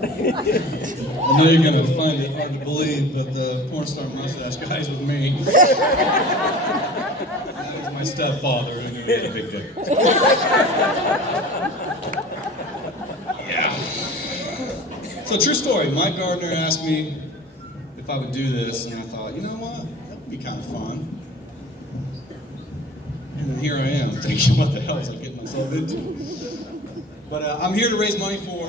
I know you're gonna find it hard to believe, but the porn star mustache guy's with me. That is my stepfather, who knew he had a big dick. Yeah. So true story, Mike Gardner asked me if I would do this, and I thought, you know what, that would be kind of fun. And then here I am, thinking, what the hell was I getting myself into? But I'm here to raise money for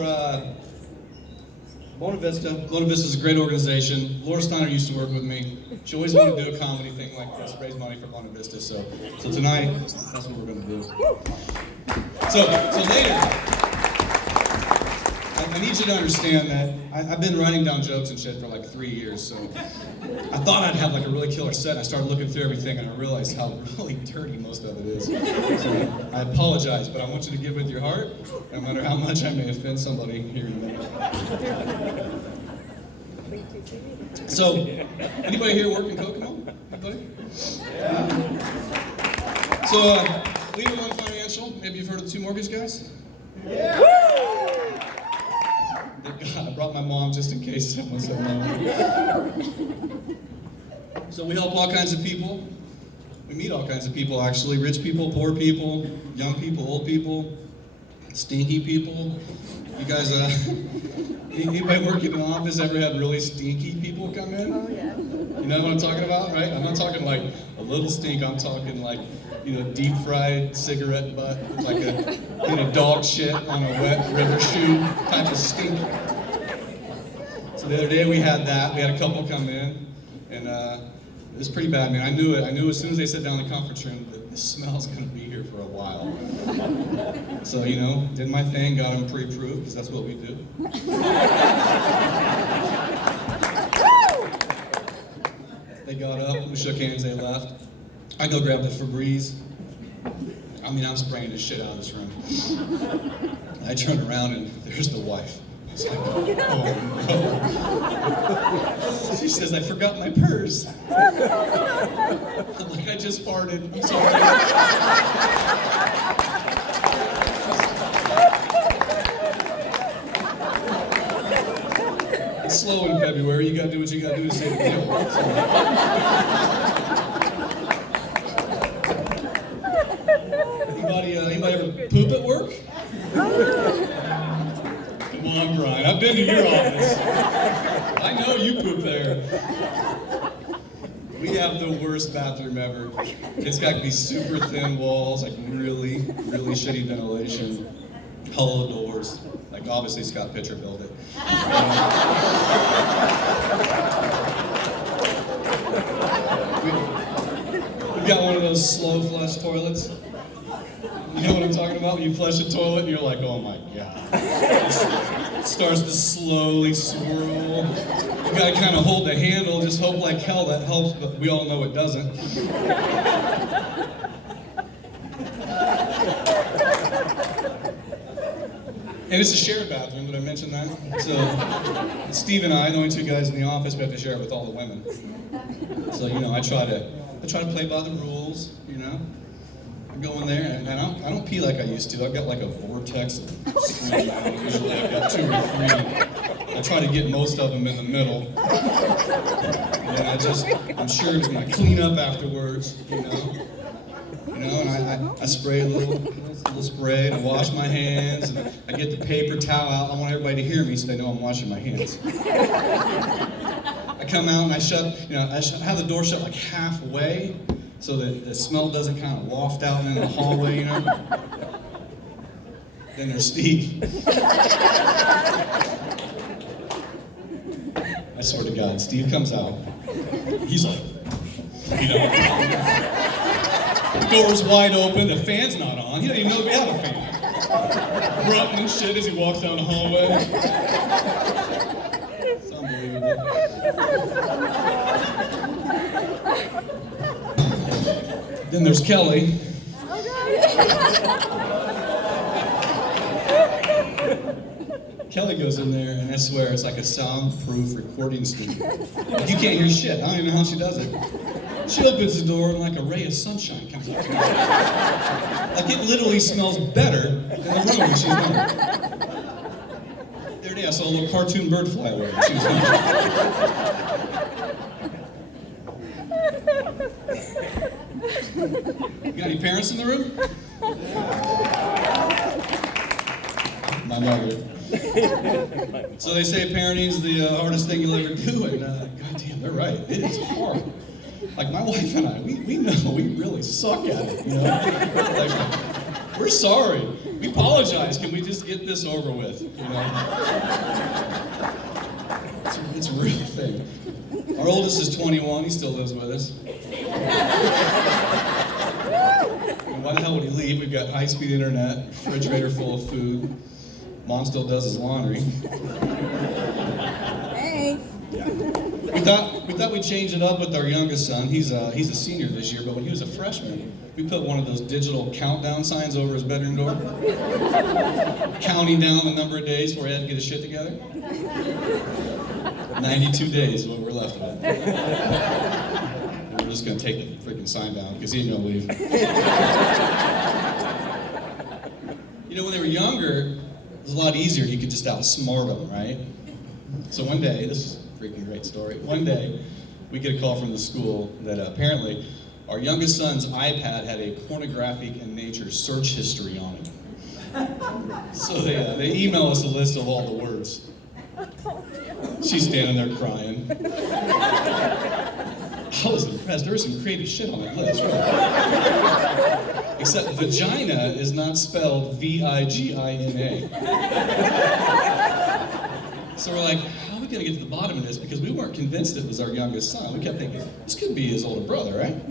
Bona Vista. Bona Vista is a great organization. Laura Steiner used to work with me. She always wanted to do a comedy thing like this, raise money for Bona Vista. So tonight, that's what we're going to do. So later, I need you to understand that I've been writing down jokes and shit for like 3 years, so I thought I'd have like a really killer set. I started looking through everything and I realized how really dirty most of it is. So I apologize, but I want you to give with your heart, no matter how much I may offend somebody here in a minute. So, anybody here work in Kokomo? Anybody? Yeah. So, Leader One Financial, maybe you've heard of the two mortgage guys? Yeah. God, I brought my mom just in case someone said no. So we help all kinds of people. We meet all kinds of people, actually. Rich people, poor people, young people, old people, stinky people. You guys, anybody working in an office ever had really stinky people come in? Oh, yeah. You know what I'm talking about, right? I'm not talking like a little stink, I'm talking like, deep fried cigarette butt, like a, dog shit on a wet river shoe type of stink. So the other day we had that. We had a couple come in, and it was pretty bad, man. I knew it. I knew as soon as they sat down in the conference room that the smell's gonna be here for a while. So, did my thing, got them pre-approved, because that's what we do. They got up, we shook hands, they left. I go grab the Febreze. I'm spraying this shit out of this room. I turn around and there's the wife. It's like, oh no. She says, I forgot my purse. I'm like, I just farted. I'm sorry. It's slow in February. You gotta do what you gotta do to save the deal. Anybody ever poop at work? Come on, Brian. I've been to your office. I know you poop there. We have the worst bathroom ever. It's got these super thin walls, like really, really shitty ventilation. Hollow doors. Like obviously Scott Pitcher built it. We've got one of those slow flush toilets. You know what I'm talking about? When you flush a toilet and you're like, oh my God. It starts to slowly swirl. You gotta kind of hold the handle, just hope like hell that helps, but we all know it doesn't. And it's a shared bathroom, did I mention that? So, Steve and I, the only two guys in the office, we have to share it with all the women. So, I try to play by the rules, I go in there, and I don't pee like I used to. I've got like a vortex of screen. Usually I've got 2 or 3. I try to get most of them in the middle. And then I'm sure when I clean up afterwards, and I spray a little spray, and I wash my hands, and I get the paper towel out. I want everybody to hear me so they know I'm washing my hands. I come out and I have the door shut like halfway, so that the smell doesn't kind of waft out in the hallway, Then there's Steve. I swear to God, Steve comes out. He's like, the door's wide open, the fan's not on. He doesn't even know we have a fan. Grunting and shit as he walks down the hallway. It's unbelievable. Then there's Kelly. Kelly goes in there, and I swear it's like a soundproof recording studio. Like you can't hear shit. I don't even know how she does it. She opens the door, and like a ray of sunshine comes out. Like it literally smells better than the room she's in. There it day I saw a little cartoon bird fly away. She was You got any parents in the room? My mother. So they say parenting's the hardest thing you'll ever do, and goddamn, they're right. It is hard. Like my wife and I, we know we really suck at it, you know? Like, we're sorry. We apologize. Can we just get this over with, you know? It's a real thing. Our oldest is 21. He still lives with us. And why the hell would he leave? We've got high-speed internet, refrigerator full of food. Mom still does his laundry. Thanks. Yeah. We thought we'd change it up with our youngest son. He's a senior this year, but when he was a freshman, we put one of those digital countdown signs over his bedroom door, counting down the number of days before he had to get his shit together. 92 days is what we're left with. And we're just gonna take the freaking sign down because he ain't gonna leave. You know, when they were younger, it was a lot easier. You could just outsmart them, right? So one day, this is a freaking great story. One day, we get a call from the school that apparently our youngest son's iPad had a pornographic in nature search history on it. So they email us a list of all the words. She's standing there crying. I was impressed. There was some creative shit on that list, right? Except vagina is not spelled V-I-G-I-N-A. So we're like, how are we going to get to the bottom of this? Because we weren't convinced it was our youngest son. We kept thinking, this could be his older brother, right?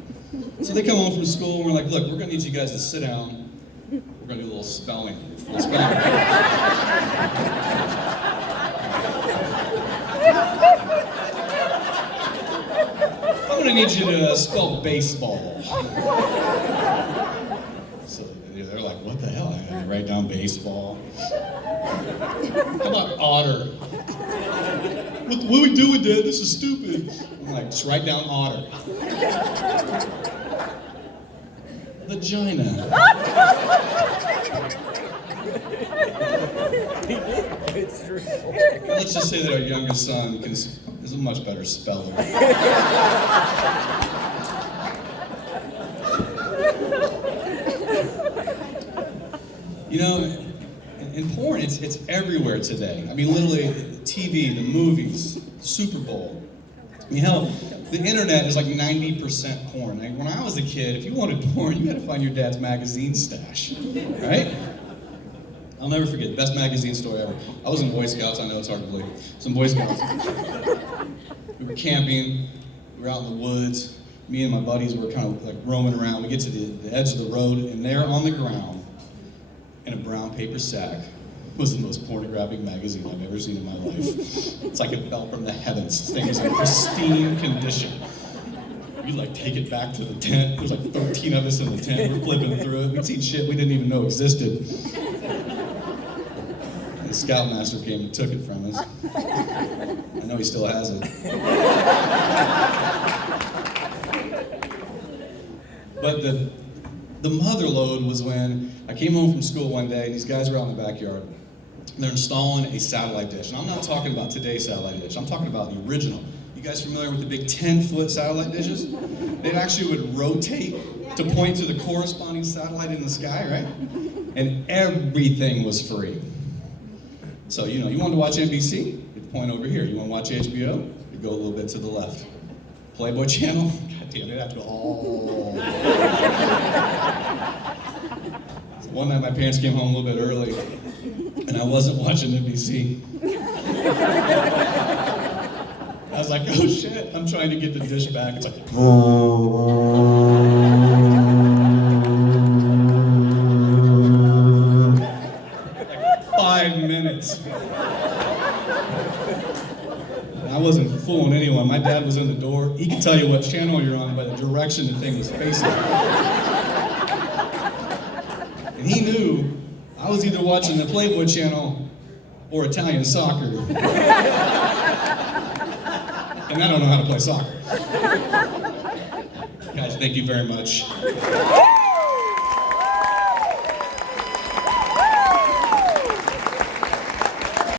So they come home from school and we're like, look, we're going to need you guys to sit down. We're going to do a little spelling. I'm going to need you to spell baseball. So they're like, what the hell? I gotta write down baseball. How about otter? What do we do with that? This is stupid. I'm like, just write down otter. Vagina. Let's just say that our youngest son is a much better speller. You know, in porn, it's everywhere today. I mean, literally, TV, the movies, Super Bowl. I mean, hell, the internet is like 90% porn. Like, when I was a kid, if you wanted porn, you had to find your dad's magazine stash, right? I'll never forget, best magazine story ever. I was in Boy Scouts, I know it's hard to believe. Some Boy Scouts. We were camping, we were out in the woods. Me and my buddies were kind of like roaming around. We get to the edge of the road, and there on the ground, in a brown paper sack, was the most pornographic magazine I've ever seen in my life. It's like it fell from the heavens. This thing was in pristine condition. We'd like take it back to the tent. There was like 13 of us in the tent. We're flipping through it. We'd seen shit we didn't even know existed. The scoutmaster came and took it from us. I know he still has it. But the mother lode was when I came home from school one day, and these guys were out in the backyard. They're installing a satellite dish. And I'm not talking about today's satellite dish. I'm talking about the original. You guys familiar with the big 10-foot satellite dishes? They actually would rotate to point to the corresponding satellite in the sky, right? And everything was free. So, you know, you want to watch NBC? You point over here. You want to watch HBO? You go a little bit to the left. Playboy Channel? God damn, they'd have to go all. One night my parents came home a little bit early, and I wasn't watching NBC. I was like, oh shit, I'm trying to get the dish back. It's like, like 5 minutes. And I wasn't fooling anyone. My dad was in the door. He could tell you what channel you're on by the direction the thing was facing. And he knew I was either watching the Playboy Channel or Italian soccer. And I don't know how to play soccer. Guys, thank you very much.